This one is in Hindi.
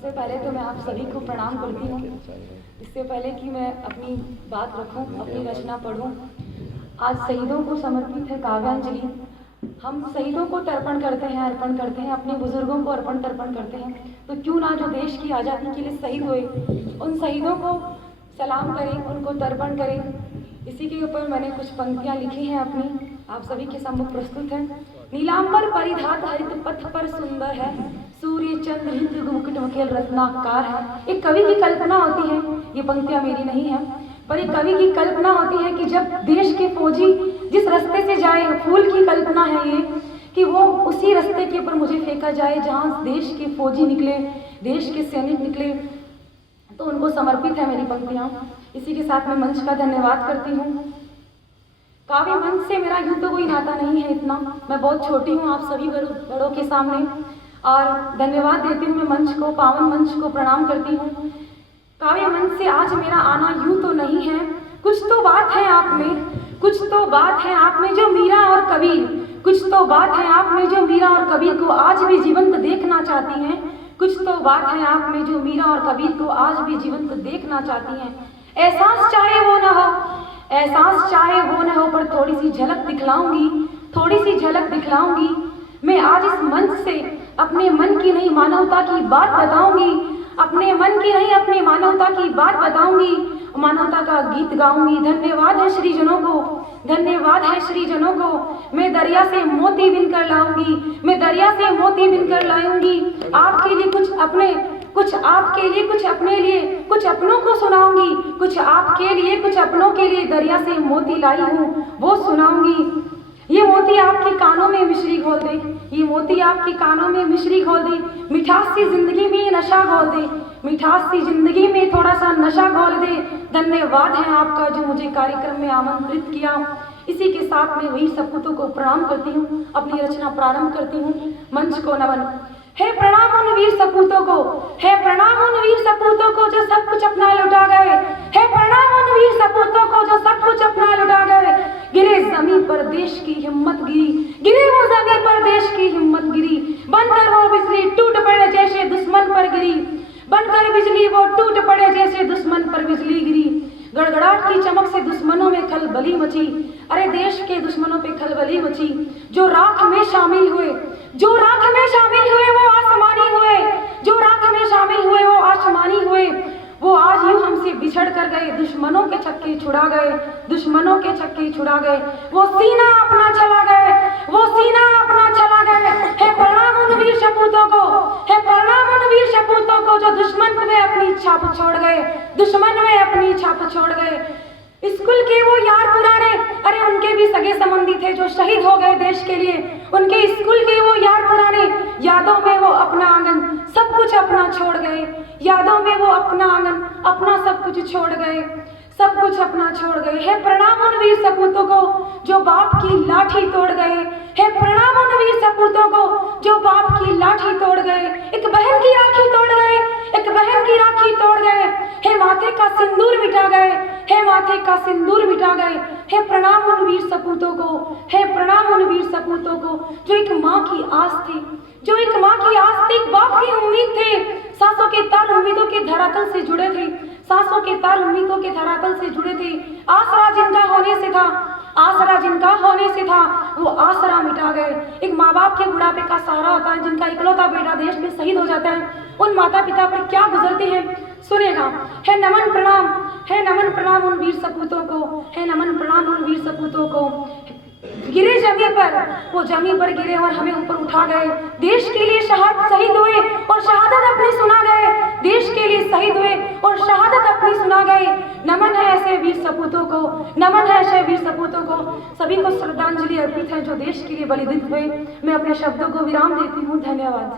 सबसे पहले तो मैं आप सभी को प्रणाम करती हूँ। इससे पहले कि मैं अपनी बात रखूँ, अपनी रचना पढ़ूँ, आज शहीदों को समर्पित है काव्यांजलि। हम शहीदों को तर्पण करते हैं, अर्पण करते हैं, अपने बुजुर्गों को अर्पण तर्पण करते हैं। तो क्यों ना जो देश की आज़ादी के लिए शहीद हुए, उन शहीदों को सलाम करें, उनको तर्पण करें। इसी के ऊपर मैंने कुछ पंक्तियाँ लिखी हैं अपनी, आप सभी के सम्मुख प्रस्तुत है। नीलांबर परिधात हरित पथ पर सुंदर है, सूर्य चंद्र हिंद मुकुट मखेल रत्नाकार है। एक कवि की कल्पना होती है, ये पंक्तियाँ मेरी नहीं है, पर एक कवि की कल्पना होती है कि जब देश के फौजी जिस रास्ते से जाए, फूल की कल्पना है ये कि वो उसी रास्ते के ऊपर मुझे फेंका जाए जहाँ देश के फौजी निकले, देश के सैनिक निकले, तो उनको समर्पित है मेरी पंक्तियाँ। इसी के साथ मैं मंच का धन्यवाद करती हूँ। काव्य मंच से मेरा यूँ तो कोई नाता नहीं है इतना, मैं बहुत छोटी हूँ आप सभी बड़ों के सामने, और धन्यवाद देती हूँ मैं मंच को, पावन मंच को प्रणाम करती हूँ। काव्य मंच से आज मेरा आना यूँ तो नहीं है, कुछ तो बात है आप में, कुछ तो बात है आप में जो मीरा और कबीर, कुछ तो बात है आप में जो मीरा और कबीर को आज भी जीवंत देखना चाहती हैं, कुछ तो बात है आप में जो मीरा और कबीर को आज भी जीवंत देखना चाहती हैं। एहसास चाहे वो ना हो, एहसास चाहे वो न हो, पर थोड़ी सी झलक दिखलाऊंगी, थोड़ी सी झलक दिखलाऊंगी। मैं आज इस मंच से अपने मन की नहीं मानवता की बात बताऊंगी, अपने मन की नहीं अपनी मानवता की बात बताऊंगी, मानवता का गीत गाऊंगी। धन्यवाद है श्रीजनों को, धन्यवाद है श्रीजनों को। मैं दरिया से मोती बिन कर लाऊंगी, मैं दरिया से मोती बिन कर लाऊंगी। आपके लिए कुछ अपने, कुछ आपके लिए, कुछ अपने लिए, कुछ अपनों को सुनाऊंगी, कुछ आपके लिए, कुछ अपनों के लिए दरिया से मोती लाई हूँ वो सुनाऊंगी। ये मोती आपके कानों में मिश्री घोल दे, ये मोती आपके कानों में मिश्री घोल दे, मिठास सी जिंदगी में नशा घोल दे, मिठास सी जिंदगी में थोड़ा सा नशा घोल दे। धन्यवाद है आपका जो मुझे कार्यक्रम में आमंत्रित किया। इसी के साथ मैं वही सपूतों को प्रणाम करती हूँ, अपनी रचना प्रारंभ करती हूँ। मंच को नमन है, प्रणाम उन वीर सपूतों को, है प्रणाम उन वीर सपूतों को जो सब कुछ अपना लुटा गए, है प्रणाम उन वीर सपूतों को जो सब कुछ अपना लुटा गए। गिरे जमीन पर देश की हिम्मत गिरी, गिरे वो जमीन पर देश की हिम्मत गिरी, बनकर वो बिजली टूट पड़े जैसे दुश्मन पर गिरी, बनकर बिजली वो टूट पड़े जैसे दुश्मन पर बिजली गिरी। गड़गड़ाहट की चमक से दुश्मनों में खलबली मची, अरे देश के दुश्मनों पे खलबली मची। जो राख में शामिल हुए, जो राख में शामिल हुए वो आसमानी हुए, जो राख में शामिल हुए वो आसमानी हुए। वो आज यूं हमसे बिछड़ कर गए, दुश्मनों के छक्के छुड़ा गए, दुश्मनों के छक्के छुड़ा गए। वो सीना अपना चला गए, वो सीना अपना चला गए। है प्रणाम उन वीर सपूतों को, है प्रणाम उन वीर सपूतों को जो दुश्मन में अपनी छाप छोड़ गए, दुश्मन में अपनी छाप छोड़ गए। स्कूल के वो यार पुराने, अरे उनके भी सगे संबंधी थे जो शहीद हो गए देश के लिए। उनके स्कूल के वो यार पुराने, यादों में वो अपना आंगन सब कुछ अपना छोड़ गए, यादों में वो अपना आंगन अपना सब कुछ छोड़ गए, सब कुछ अपना छोड़ गए। है प्रणाम उन वीर सपूतों को जो बाप की लाठी तोड़ गए, है प्रणाम उन वीर सपूतों को जो बाप की लाठी तोड़ गए। एक बहन की राखी तोड़ गए, एक बहन की राखी तोड़ गए। है माथे का सिंदूर मिटा गए, है माथे का सिंदूर मिटा गए। है प्रणाम उन वीर सपूतों को, है प्रणाम उन वीर सपूतों को जो एक माँ की आस थी, जो एक माँ की आस थी, एक बाप की उम्मीद थे। सांसों के तार उम्मीदों के धरातल से जुड़े थे, सांसों के तार उम्मीदों के धरातल से जुड़े थे। आसरा जिनका होने से था, आसरा जिनका होने से था, वो आसरा मिटा गए। एक माँ बाप के बुढ़ापे का सहारा होता है, जिनका इकलौता बेटा देश में शहीद हो जाता है, उन माता पिता पर क्या गुजरती है सुनेगा। है नमन प्रणाम, है नमन प्रणाम उन वीर सपूतों को, है नमन प्रणाम उन वीर सपूतों को। गिरे जमीन पर, वो जमीन पर गिरे और हमें ऊपर उठा गए। देश के लिए शहीद हुए और शहादत अपनी सुना गए, देश के लिए शहीद हुए और शहादत अपनी सुना गए। नमन है ऐसे वीर सपूतों को, नमन है ऐसे वीर सपूतों को। सभी को श्रद्धांजलि अर्पित है जो देश के लिए बलिदान हुए। मैं अपने शब्दों को विराम देती हूँ। धन्यवाद।